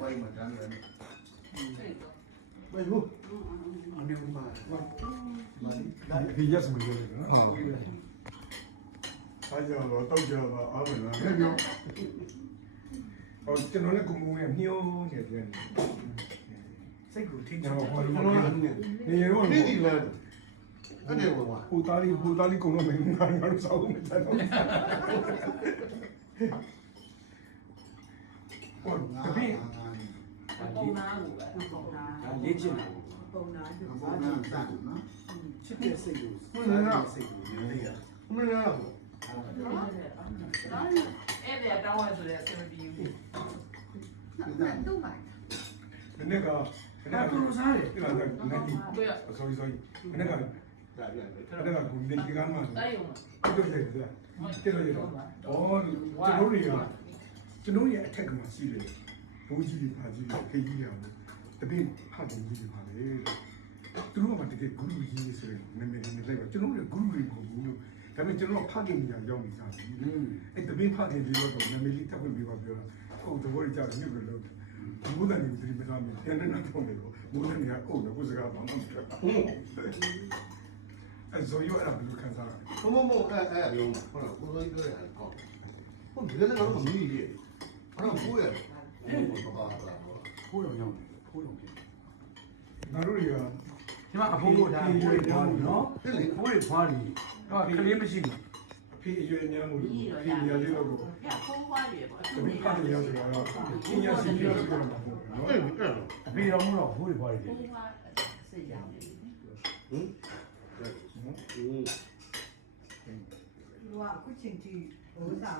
ဝိုင်းမှာတန်းတယ်ဘယ်လိုအနေမှာဒီရက်စမလို့နော်အားကြောင့်တော့တောက်ကြပါအားမလားဘယ်ပြောဟောကျွန်တော်လည်းကုံကုံနဲ့မျောနေတယ်စိတ်ကိုထိချောဟောကျွန်တော်နေရတော့နေဒီလာအဲ့ဒီဘောဟိုသားလေးကုံတော့မင်းငါတို့စောင်းနေတယ်ဟောတပည့်ပုံနာကိုပဲပုံနာလေ့ကျင့်တာပုံနာကို ဘာမှမတတ်ဘူးနော် ချစ်တဲ့စိတ်ကိုစိတ်ကိုမြင်လိုက်ရ မင်းရဘူးအဲ့ဒါတောင်းရဆိုတဲ့ဆင်ပြီးဘူးတော့ပါနည်းကဒါတူစားတယ်အဲ့ဒါကနည်း sorry နည်းကအဲ့ဒါကကိုနေကမ်းမှာတိုက်ရုံတော်တယ်ကြာတော်တယ်တော့ကျွန်တော်ရဲ့အထက်ကမှရှိတယ်ဘိုးကြီးတွေဖာကြီးတွေခေကြီးတွေတပည့်ဖာကြီးတွေပါလေသူတို့ကတကယ်ဂုရုကြီးဆိုရင်နည်းနည်းလိုက်ပါကျွန်တော်တို့ဂုရုတွေမဟုတ်ဘူးလို့ဒါပေမဲ့ကျွန်တော်ဖာကြီးနေရာရောက်နေကြပြီအဲ့တပည့်ဖာကြီးတွေတော့နည်းနည်းလေးတက်ဝင်ပြီးပါပြောတာဟုတ်တော့ဘောကြီးကြောက်ညစ်လို့လို့ဘုရားနေပြီမသားမင်းတန်းနေတော့နေတော့ဘုရားနေကအိုးတော့ဘုရားဘာမှမပြောဘူးအဲ့ဆိုရအဲ့ဘယ်လိုခံစားရလဲမအဲ့ရုံးဟုတ်လားကိုစိုးကြီးပြောရတယ်ကောဟုတ်ဒီလည်းတော့မမီးကြီးအဲ့တော့ကိုရတယ်ဘာပါခိုးတော့ရောက်တယ်ခိုးတော့ဖြစ်ငါတို့တွေကဒီမှာအဖိုးတို့ဒါခိုးတွေဖွားတယ်နော်ခိုးတွေဖွားတယ်တော့ကလေးမရှိဘူးအဖေအရွယ်များလို့အဖေရလေးတော့ကိုရဖိုးွားတယ်ပေါ့တပည့်ဖာကြီးရောက်တယ်တော့ပညာရှိပြောတာပေါ့နော်အဖေတော်မလို့ခိုးတွေဖွားတယ်ဖိုးွားစိတ်ရောင်နေဟင်လူကအခုချိန်ထိဟိုစား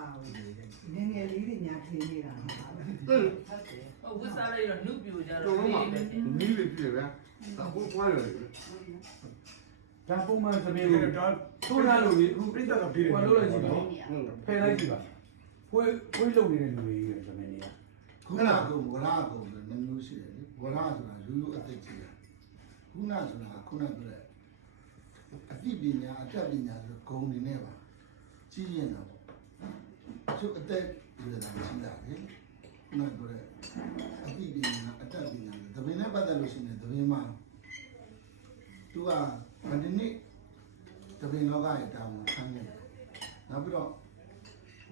ငယ်ငယ်လေးတွေညာထင်းနေတာဟုတ်ဝစ်စားလိုက်တော့နုပြိုကြတော့မီးလေးပြည့်ဗျာဒါကိုပွားရတယ်ဒါပုံမှန်သမီးကိုထိုးထားလို့လေအခုပြိတ္တကပြေးတယ်ဘာလို့လဲကြည့်ပါဖယ်လိုက်ကြည့်ပါဖွေးလုံနေတဲ့လူတွေရဲ့သမီးတွေကခုနကဝရကုံလည်းမျိုးရှိတယ်လေဝရဆိုတာရိုးရိုးအသိကြီးတယ်ခုနဆိုတာခုနဆိုတဲ့အသိပညာအတတ်ပညာဆိုဂုံနေနဲ့ပါကြီးရင်တော့သူအသက်ဒီလိုကြီးတာလေခုနဆိုတဲ့အသိပညာအတတ်ပညာသဘင်နဲ့ပတ်သက်လို့ရှိရင်သဘင်မှာသူကဒီနေ့သဘင်လောကရဲ့တာဝန်ခံနေတယ်နောက်ပြီးတော့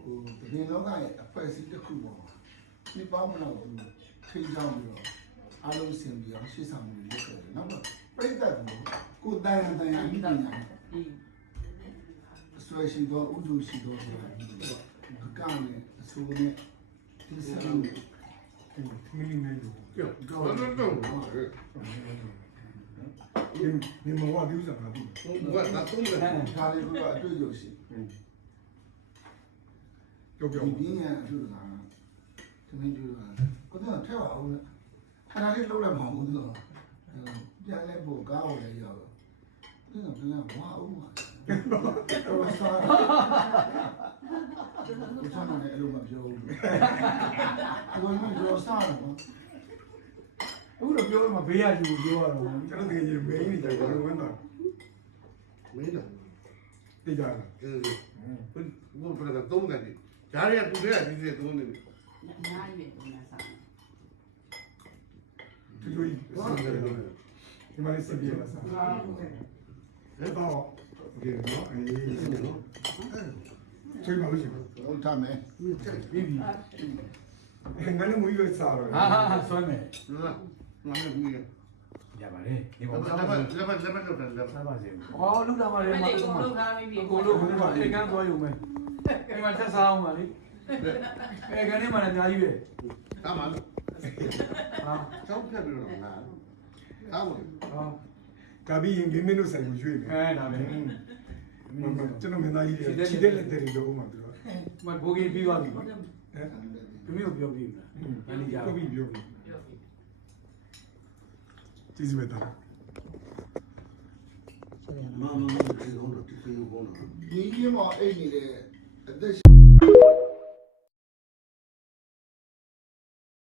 ဟိုသဘင်လောကရဲ့အဖွဲ့အစည်းတစ်ခုပေါ်မှာဒီပေါင်းမလို့သူထိန်းချောင်းပြီးတော့အားလုံးစင်ပြီးအောင်ရှေ့ဆောင်မှုလုပ်ခဲ့တယ်နောက်တော့ပြိတ္တကိုတိုင်ရအမိပညာဆွေရှိတော့ဥဒုရှိတော့ဆိုတာဒီကောင်းနဲ့အစိုးနဲ့ဒီစံကိုမင်းနေလို့ကြောက်တော့你们话留着哪里？我那东的他的这个对就行。要不要？你明年就是啥？这边就是啥？我这样太晚了，他那里楼来忙工作，原来不搞我来要了，这样本来哇哦嘛，我啥？我上那来楼嘛比较，我们主要啥呢？အခုတော့ပြောမှဘေးရယူပြောရတော့ကျွန်တော်တကယ်ကြီးမင်းနေကြတယ်ဝင်တော့မင်းလားသိကြလားဘုရားကတော့3ကနေဂျားရတူတဲ့ဒီစေ3နေအများကြီးပဲပုံနာစားသူတို့ဒီမှာစပြည့်လာစားအဲ့တော့ဒီနော်အေးချိန်ပါလို့ရှိတယ်ဟုတ်တယ်မယ်ပြီးပြီငါလည်းမွေးရစားတော့ဟာဆွဲမယ်ငါလည်းဘူးရရပါတယ်ဒီပေါ်လက်ပတ်တော့တယ်လက်စားပါစေအော်လူတာပါလေမအကုန်လုံးထားပြီးပြီကိုလို့ဘုရားအိမ်ကသွားရုံပဲအိမ်မှာဆက်စားအောင်ပါလေအဲကနေမှလည်းအများကြီးပဲအားမလို့ဟာကျောင်းဖြတ်ပြီးတော့ငါအားမလို့ဟာကပြီးရင်မင်းတို့ဆိုင်ကိုရွေ့မယ်ဒါပဲကျွန်တော်မင်းသားကြီးတွေခြေတဲ့လက်တွေလုံးမှာသူကမဘိုးကြီးပြီးသွားပြီပါဟမ်သူမျိုးပြောပြီးလားမန်နေဂျာပြောပြီးကျေးဇူးပဲတာမမဒီကောင်တော့ဒီပြေဘောနော်ဒီကြီးမောအိတ်နေတဲ့အသက်